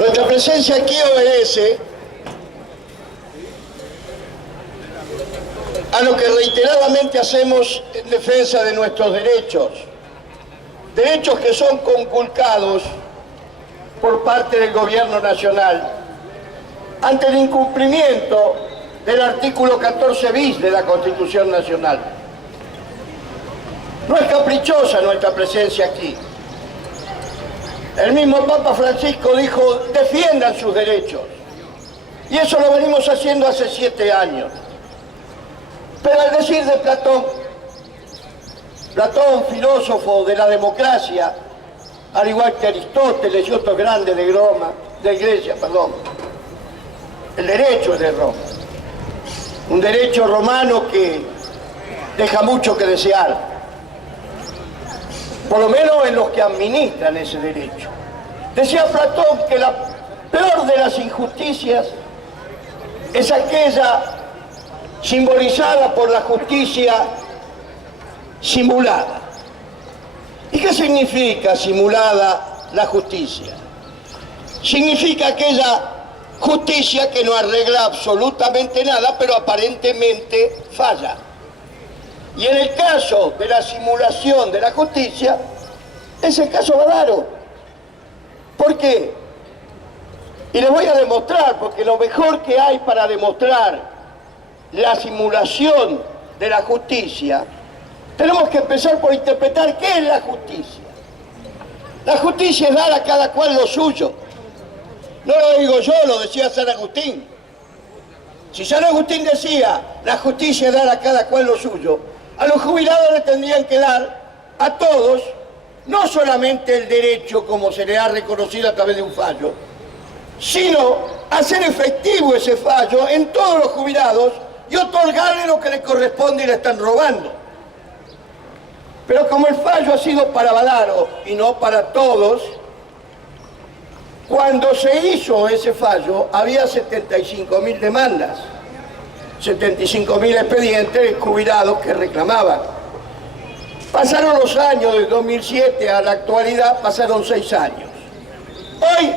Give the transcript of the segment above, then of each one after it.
Nuestra presencia aquí obedece a lo que reiteradamente hacemos en defensa de nuestros derechos, derechos que son conculcados por parte del gobierno nacional ante el incumplimiento del artículo 14 bis de la Constitución Nacional. No es caprichosa nuestra presencia aquí. El mismo Papa Francisco dijo: defiendan sus derechos. Y eso lo venimos haciendo hace 7 años. Pero al decir de Platón, filósofo de la democracia, al igual que Aristóteles y otros grandes de Grecia, el derecho es de Roma. Un derecho romano que deja mucho que desear, por lo menos en los que administran ese derecho. Decía Platón que la peor de las injusticias es aquella simbolizada por la justicia simulada. ¿Y qué significa simulada la justicia? Significa aquella justicia que no arregla absolutamente nada, pero aparentemente falla. Y en el caso de la simulación de la justicia, es el caso Badaro. ¿Por qué? Y les voy a demostrar, porque lo mejor que hay para demostrar la simulación de la justicia, tenemos que empezar por interpretar qué es la justicia. La justicia es dar a cada cual lo suyo. No lo digo yo, lo decía San Agustín. Si San Agustín decía, la justicia es dar a cada cual lo suyo, a los jubilados le tendrían que dar a todos, no solamente el derecho como se le ha reconocido a través de un fallo, sino hacer efectivo ese fallo en todos los jubilados y otorgarle lo que le corresponde y le están robando. Pero como el fallo ha sido para Badaro y no para todos, cuando se hizo ese fallo había 75.000 demandas, 75.000 expedientes jubilados que reclamaban. Pasaron los años, del 2007 a la actualidad, pasaron 6 años. Hoy,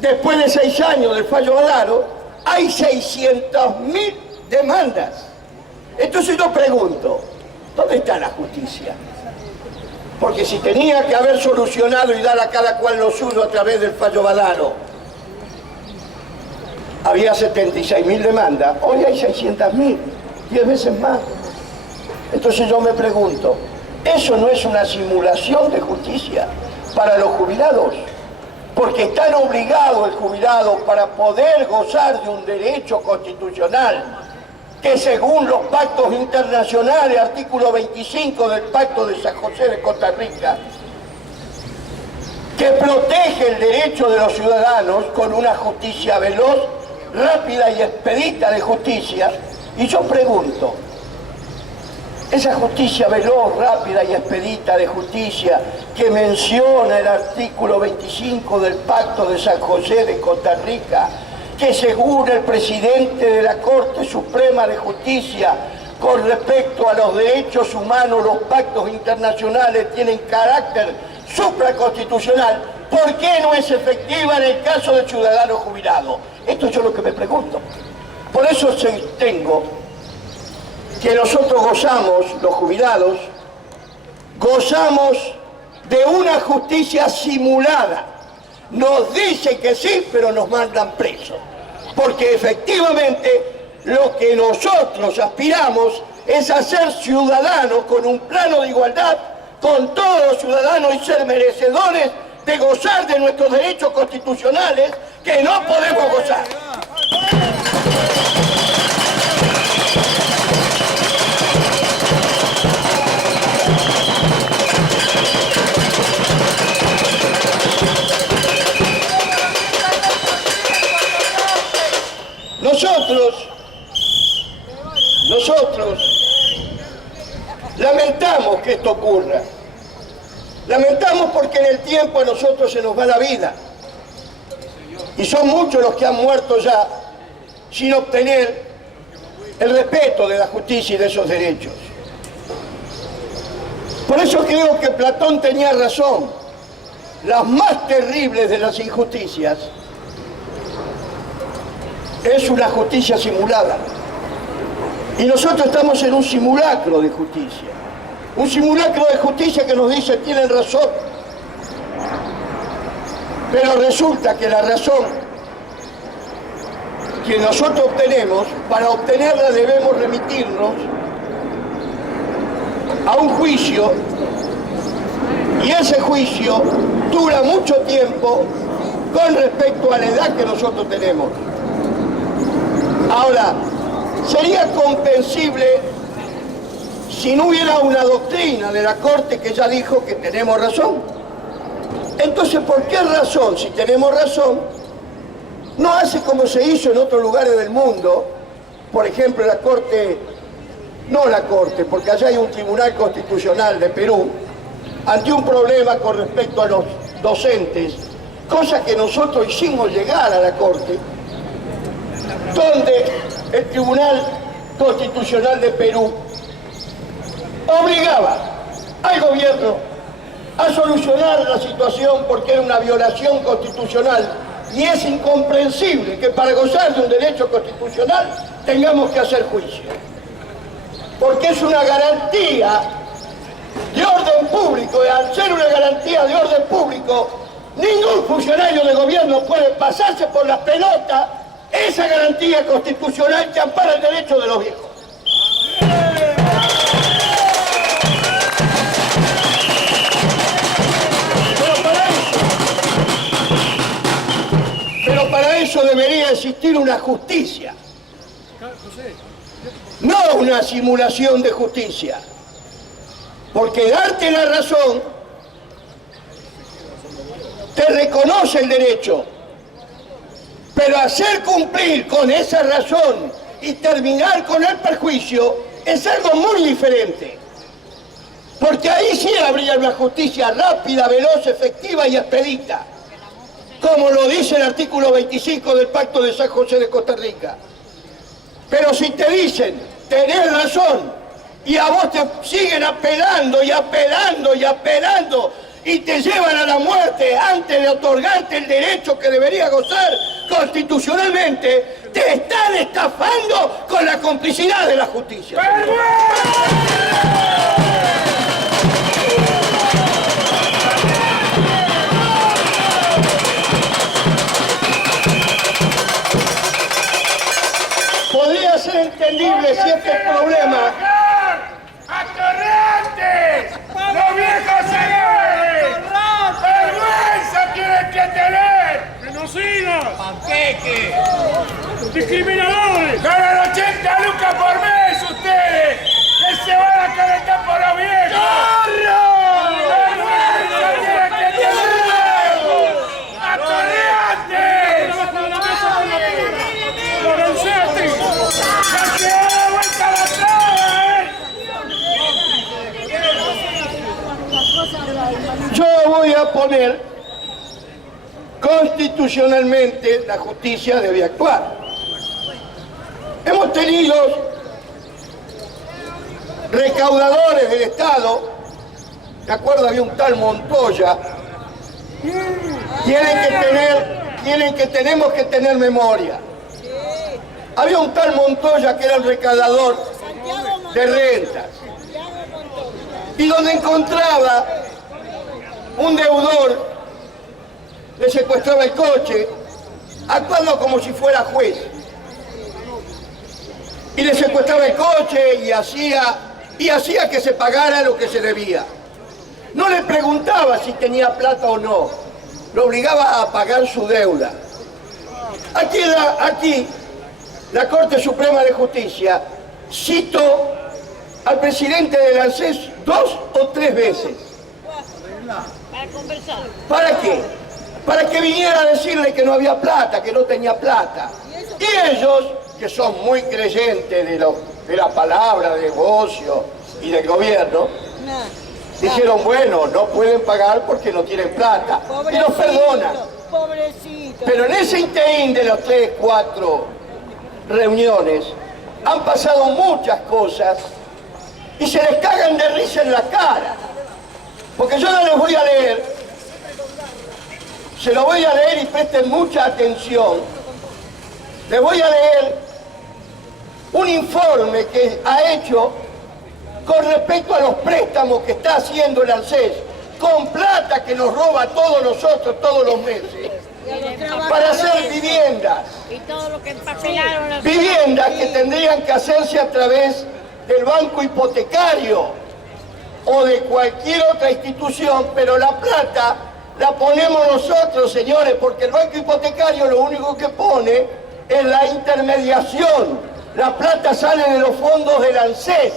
después de 6 años del fallo Badaro, hay 600.000 demandas. Entonces yo pregunto, ¿dónde está la justicia? Porque si tenía que haber solucionado y dar a cada cual lo suyo a través del fallo Badaro, había 76.000 demandas, hoy hay 600.000, 10 veces más. Entonces yo me pregunto, ¿eso no es una simulación de justicia para los jubilados? Porque están obligados el jubilado para poder gozar de un derecho constitucional que según los pactos internacionales, artículo 25 del Pacto de San José de Costa Rica, que protege el derecho de los ciudadanos con una justicia veloz, rápida y expedita de justicia. Y yo pregunto, esa justicia veloz, rápida y expedita de justicia que menciona el artículo 25 del Pacto de San José de Costa Rica, que según el presidente de la Corte Suprema de Justicia, con respecto a los derechos humanos, los pactos internacionales tienen carácter supraconstitucional, ¿por qué no es efectiva en el caso del ciudadano jubilado? Esto es lo que me pregunto. Por eso sostengo que nosotros gozamos, los jubilados, gozamos de una justicia simulada. Nos dicen que sí, pero nos mandan presos. Porque efectivamente lo que nosotros aspiramos es a ser ciudadanos con un plano de igualdad con todos los ciudadanos y ser merecedores de gozar de nuestros derechos constitucionales que no podemos gozar. Nosotros lamentamos que esto ocurra. Lamentamos porque en el tiempo a nosotros se nos va la vida. Y son muchos los que han muerto ya sin obtener el respeto de la justicia y de esos derechos. Por eso creo que Platón tenía razón. Las más terribles de las injusticias es una justicia simulada. Y nosotros estamos en un simulacro de justicia. Un simulacro de justicia que nos dice tienen razón. Pero resulta que la razón que nosotros obtenemos, para obtenerla debemos remitirnos a un juicio, y ese juicio dura mucho tiempo con respecto a la edad que nosotros tenemos. Ahora, sería comprensible si no hubiera una doctrina de la Corte que ya dijo que tenemos razón. Entonces, ¿por qué razón, si tenemos razón, no hace como se hizo en otros lugares del mundo? Por ejemplo, la Corte, no la Corte, porque allá hay un Tribunal Constitucional de Perú, ante un problema con respecto a los docentes, cosa que nosotros hicimos llegar a la Corte, donde el Tribunal Constitucional de Perú obligaba al gobierno a solucionar la situación porque era una violación constitucional, y es incomprensible que para gozar de un derecho constitucional tengamos que hacer juicio, porque es una garantía de orden público, y al ser una garantía de orden público, ningún funcionario de gobierno puede pasarse por la pelota esa garantía constitucional que ampara el derecho de los viejos. Pero para eso debería existir una justicia, no una simulación de justicia. Porque darte la razón te reconoce el derecho, pero hacer cumplir con esa razón y terminar con el perjuicio es algo muy diferente. Porque ahí sí habría una justicia rápida, veloz, efectiva y expedita, como lo dice el artículo 25 del Pacto de San José de Costa Rica. Pero si te dicen, tenés razón, y a vos te siguen apelando y apelando y apelando, y te llevan a la muerte antes de otorgarte el derecho que debería gozar constitucionalmente, te están estafando con la complicidad de la justicia. Podría ser entendible si este problema... ¡Atorrantes! ¡Los viejos señores! ¡Vergüenza tienen que tener! ¡Genocidas! ¡Panqueque! ¡Discriminadores! ¡Ganan 80 lucas por mes ustedes! ¡Que se van a calentar por los viejos! ¡Corro! ¡Vergüenza tienen que tener! ¡Atorrantes! ¡Lorenzetti! ¡Ya se da vuelta la traba, Yo voy a poner, constitucionalmente la justicia debe actuar. Hemos tenido recaudadores del Estado, de acuerdo, había un tal Montoya, tenemos que tener memoria. Había un tal Montoya que era el recaudador de rentas, y donde encontraba un deudor, le secuestraba el coche, actuando como si fuera juez, y le secuestraba el coche y hacía que se pagara lo que se debía. No le preguntaba si tenía plata o no, lo obligaba a pagar su deuda. Aquí la Corte Suprema de Justicia citó al presidente del ANSES 2 o 3 veces. Para conversar. ¿Para qué? Para que viniera a decirle que no había plata, que no tenía plata. Y ellos, que son muy creyentes de la palabra de negocio y del gobierno, dijeron, bueno, no pueden pagar porque no tienen plata. Y los perdonan. Pobrecito. Pero en ese interín de las 3, 4 reuniones han pasado muchas cosas y se les cagan de risa en la cara. Porque yo no les voy a leer, se lo voy a leer y presten mucha atención, Les voy a leer un informe que ha hecho con respecto a los préstamos que está haciendo el ANSES, con plata que nos roba a todos nosotros todos los meses, para hacer viviendas. Y todo lo que empapelaron. Viviendas que tendrían que hacerse a través del banco hipotecario o de cualquier otra institución, pero la plata la ponemos nosotros, señores, porque el banco hipotecario lo único que pone es la intermediación. La plata sale de los fondos del ANSES.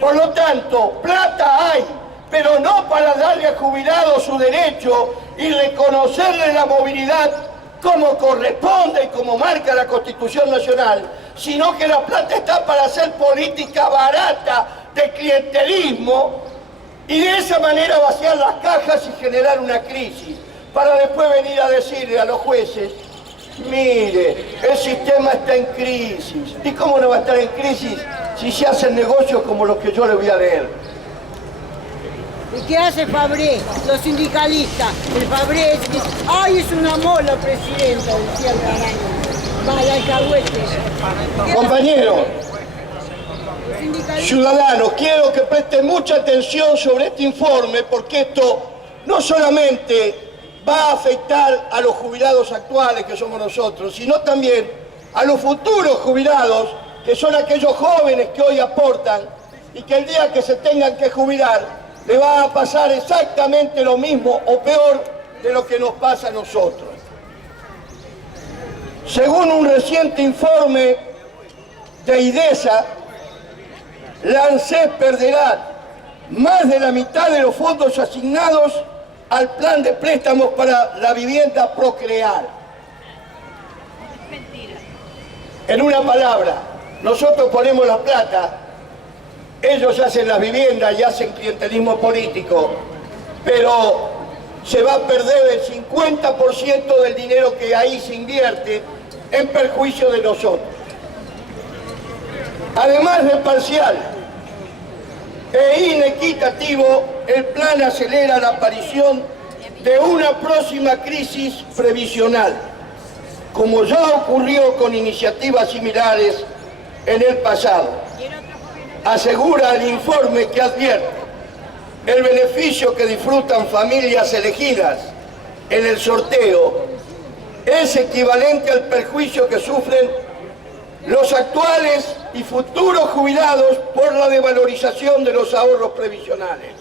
Por lo tanto, plata hay, pero no para darle al jubilado su derecho y reconocerle la movilidad como corresponde y como marca la Constitución Nacional, sino que la plata está para hacer política barata de clientelismo y de esa manera vaciar las cajas y generar una crisis, para después venir a decirle a los jueces: mire, el sistema está en crisis. ¿Y cómo no va a estar en crisis si se hacen negocios como los que yo le voy a leer? ¿Y qué hace Fabré? Los sindicalistas. El Fabré es que... ¡Ay, es una mola, presidenta! Decía el Garango. Vaya alcahuete. Compañeros, ciudadanos, quiero que presten mucha atención sobre este informe, porque esto no solamente va a afectar a los jubilados actuales, que somos nosotros, sino también a los futuros jubilados, que son aquellos jóvenes que hoy aportan y que el día que se tengan que jubilar le va a pasar exactamente lo mismo o peor de lo que nos pasa a nosotros. Según un reciente informe de IDESA, la ANSES perderá más de la mitad de los fondos asignados al plan de préstamos para la vivienda Procrear. En una palabra, nosotros ponemos la plata, ellos hacen las viviendas y hacen clientelismo político, pero se va a perder el 50% del dinero que ahí se invierte en perjuicio de nosotros. Además de parcial e inequitativo, el plan acelera la aparición de una próxima crisis previsional, como ya ocurrió con iniciativas similares en el pasado. Asegura el informe que advierte: el beneficio que disfrutan familias elegidas en el sorteo es equivalente al perjuicio que sufren los actuales y futuros jubilados por la desvalorización de los ahorros previsionales.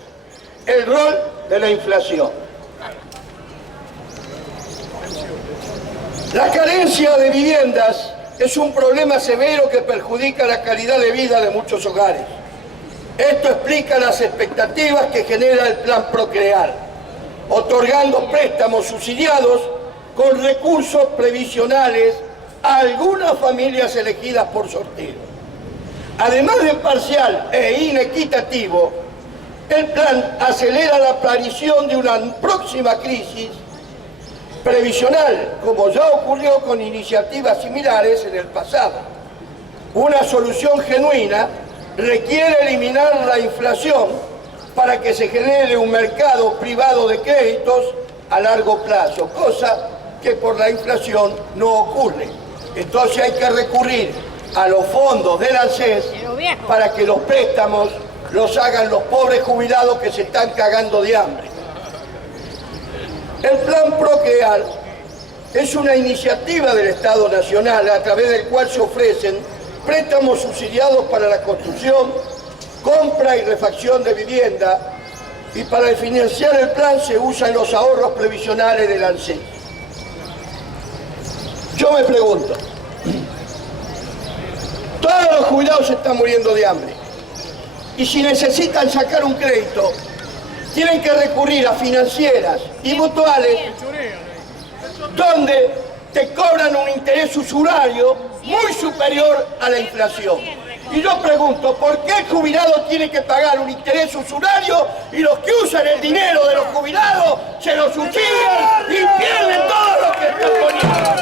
El rol de la inflación. La carencia de viviendas es un problema severo que perjudica la calidad de vida de muchos hogares. Esto explica las expectativas que genera el plan Procrear, otorgando préstamos subsidiados con recursos previsionales a algunas familias elegidas por sorteo. Además de parcial e inequitativo, el plan acelera la aparición de una próxima crisis previsional, como ya ocurrió con iniciativas similares en el pasado. Una solución genuina requiere eliminar la inflación para que se genere un mercado privado de créditos a largo plazo, cosa que por la inflación no ocurre. Entonces hay que recurrir a los fondos del ANSES para que los préstamos los hagan los pobres jubilados que se están cagando de hambre. El plan Procrear es una iniciativa del Estado Nacional a través del cual se ofrecen préstamos subsidiados para la construcción, compra y refacción de vivienda, y para financiar el plan se usan los ahorros previsionales del ANSES. Yo me pregunto, todos los jubilados se están muriendo de hambre, y si necesitan sacar un crédito, tienen que recurrir a financieras y mutuales donde te cobran un interés usurario muy superior a la inflación. Y yo pregunto, ¿por qué el jubilado tiene que pagar un interés usurario y los que usan el dinero de los jubilados se lo subsidian y pierden todo lo que están poniendo?